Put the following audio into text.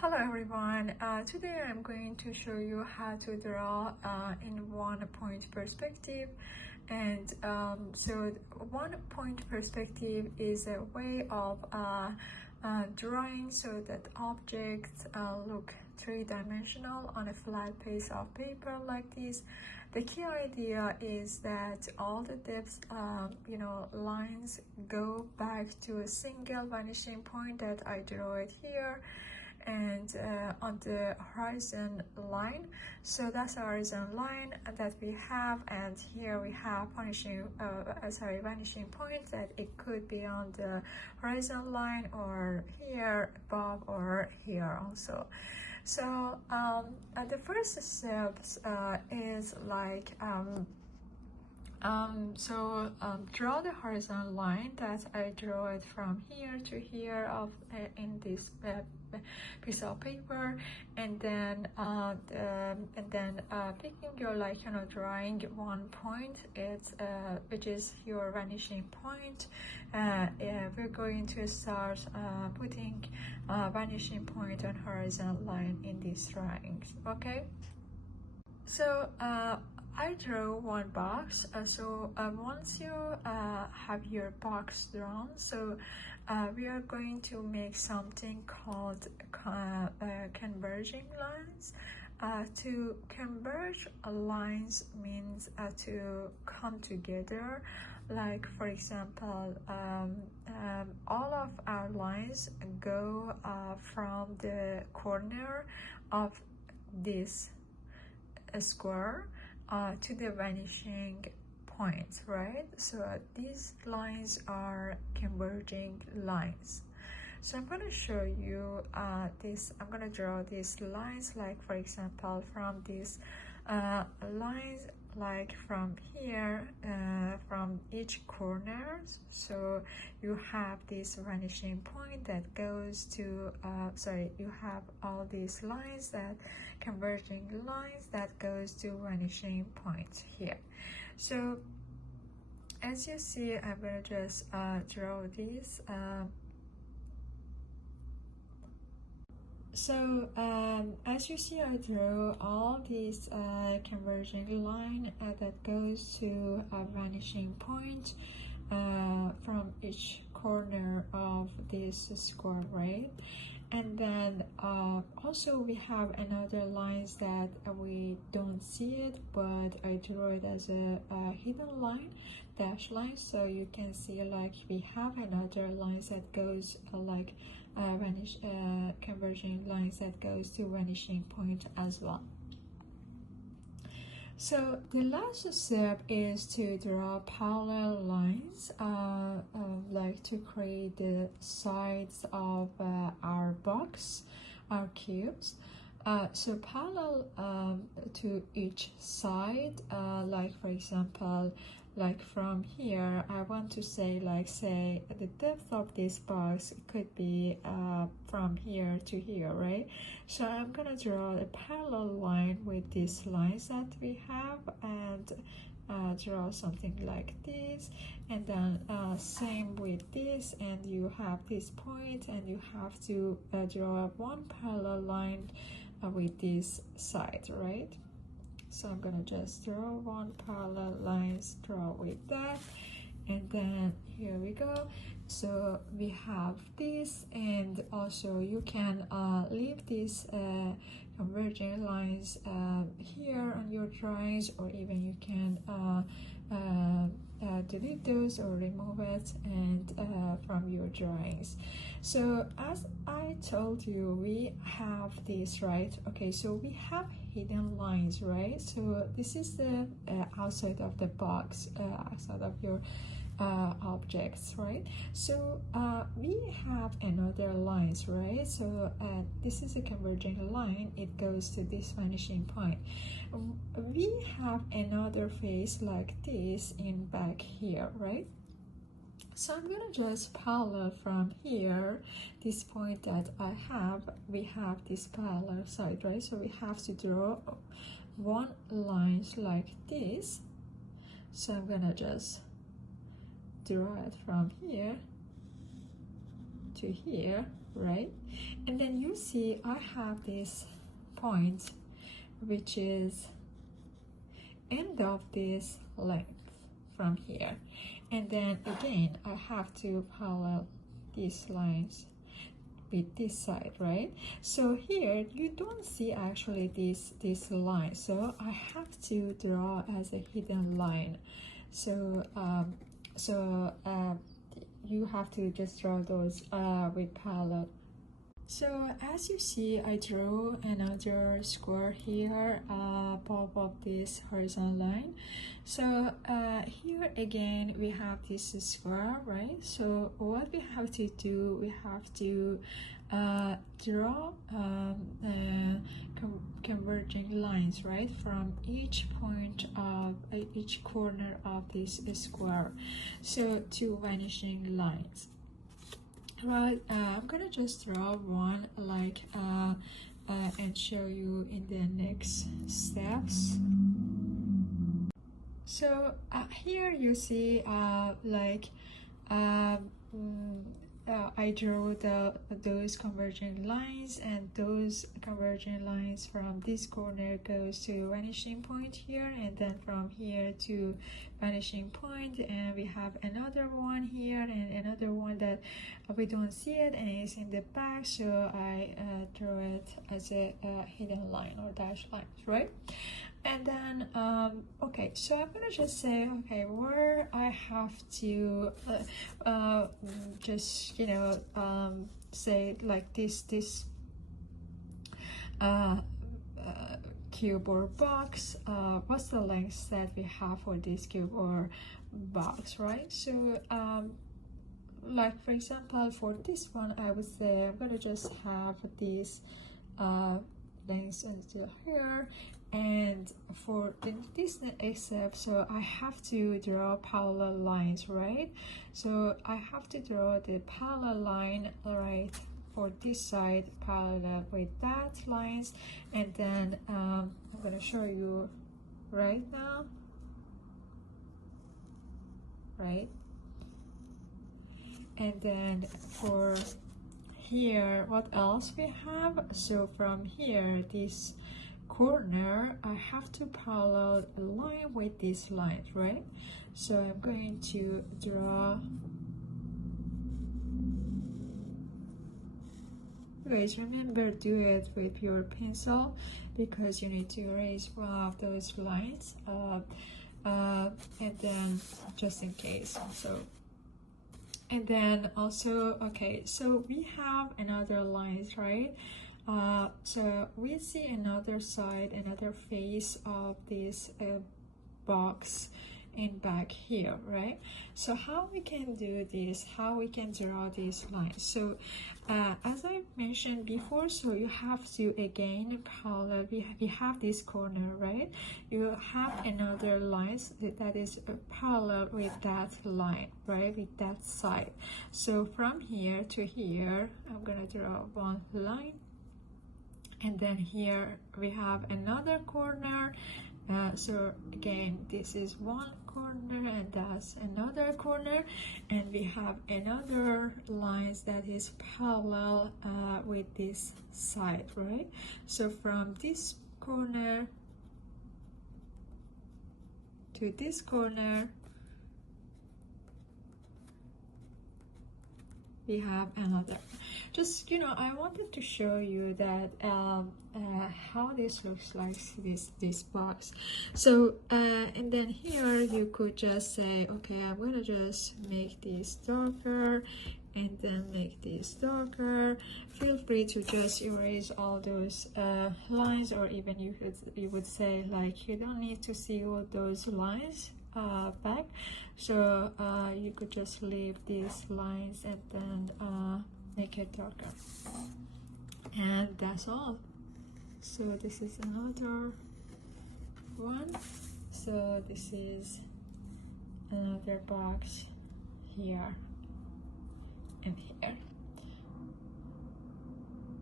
Hello everyone, today I'm going to show you how to draw in one point perspective. And so one point perspective is a way of drawing so that objects look three-dimensional on a flat piece of paper like this. The key idea is that all the depth lines go back to a single vanishing point that I draw it here and on the horizon line. So that's the horizon line that we have, and here we have vanishing point that it could be on the horizon line or here above or here also. So the first steps is like draw the horizontal line that I draw it from here to here in this piece of paper, and then picking your drawing one point, it's which is your vanishing point. We're going to start putting vanishing point on horizontal line in these drawings. Okay, so I draw one box. Once you have your box drawn, we are going to make something called converging lines. To converge lines means to come together. Like for example, all of our lines go from the corner of this square to the vanishing point, right? So these lines are converging lines. So I'm going to show you this. I'm going to draw these lines, like for example from these lines, like from here, from each corner. So you have this vanishing point that goes to you have all these lines, that converging lines that goes to vanishing point here. So as you see, I'm gonna just draw these. As you see, I draw all these converging line that goes to a vanishing point from each corner of this square, right? And then also we have another lines that we don't see it, but I draw it as a hidden line, dash line, so you can see like we have another lines that goes converging lines that goes to vanishing point as well. So the last step is to draw parallel lines, like to create the sides of our box, our cubes. So parallel to each side, like for example, like from here, I want to say the depth of this box could be from here to here, right? So I'm gonna draw a parallel line with these lines that we have, and draw something like this, and then same with this, and you have this point, and you have to draw one parallel line with this side, right? So I'm gonna just draw one parallel lines, draw with that, and then here we go. So we have this, and also you can leave these converging lines here on your drawings, or even you can delete those or remove it and from your drawings. So as I told you, we have this, right? Okay, so we have hidden lines, right? So this is the outside of the box, outside of your objects, right? So we have another lines, right? So this is a converging line, it goes to this vanishing point. We have another face like this in back here, right? So I'm gonna just parallel from here, this point that I have, we have this parallel side, right? So we have to draw one line like this. So I'm gonna just draw it from here to here right? And then you see I have this point which is end of this length from here, and then again I have to parallel these lines with this side, right? So here you don't see actually this line, so I have to draw as a hidden line. So you have to just draw those with parallel. So as you see, I drew another square here above of this horizontal line. So here again we have this square, right? So what we have to do, we have to draw converging lines, right, from each point of each corner of this square, so two vanishing lines. Right, I'm gonna just draw one like and show you in the next steps. So here you see I drew those converging lines, and those converging lines from this corner goes to vanishing point here, and then from here to vanishing point, and we have another one here and another one that we don't see it and it's in the back, so I draw it as a hidden line or dashed lines, right? And then okay, so I'm gonna just say, okay, where I have to just say like this cube or box, what's the length that we have for this cube or box, right? So like for example for this one, I would say I'm gonna just have this length until here, and for this except, so I have to draw parallel lines, right? So I have to draw the parallel line right for this side parallel with that lines, and then I'm gonna show you right now, right? And then for here, what else we have? So from here, this corner, I have to parallel a line with this line, right? So I'm going to draw. Guys, remember, do it with your pencil because you need to erase one of those lines, and then just in case. So, and then also, okay, so we have another lines, right? So we see another side, another face of this box in back here, right? So how we can do this, how we can draw these lines? So as I mentioned before, so you have to again parallel, we have this corner, right? You have another lines that is parallel with that line, right, with that side. So from here to here, I'm gonna draw one line, and then here we have another corner. So again, this is one corner and that's another corner, and we have another lines that is parallel with this side, right? So from this corner to this corner, we have another. Just I wanted to show you that how this looks like, this box. So and then here you could just say, okay, I'm gonna just make this darker and then make this darker. Feel free to just erase all those lines, or even you would say like you don't need to see all those lines back, so you could just leave these lines and then make it darker, and that's all. So this is another one, so this is another box here and here.